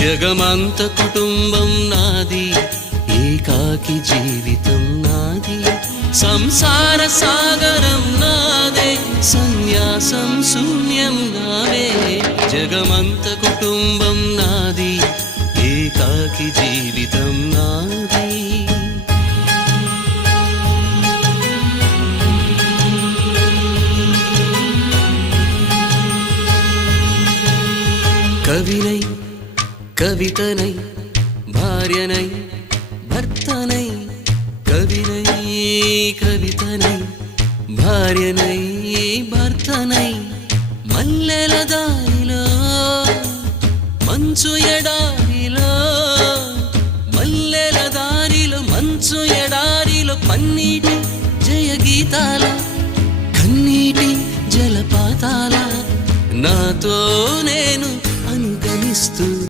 జగమంత కుటుంబం నాది, ఏకాకి జీవితం నాది, సంసార సాగరం నాదే, సన్యాసం శూన్యం నావే. జగమంత కుటుంబం నాది, ఏకాకి జీవితం నాది. కవినై కవితనై భార్యనై భర్తనై, కవినై కవితనై భార్యనై భర్తనై, మల్లెల దారిలో మంచు ఎడారిలో, మల్లెల దారిలో మంచు ఎడారిలో, పన్నీటి జయగీతాల కన్నీటి జలపాతాల, నాతో నేను అనుగమిస్తూ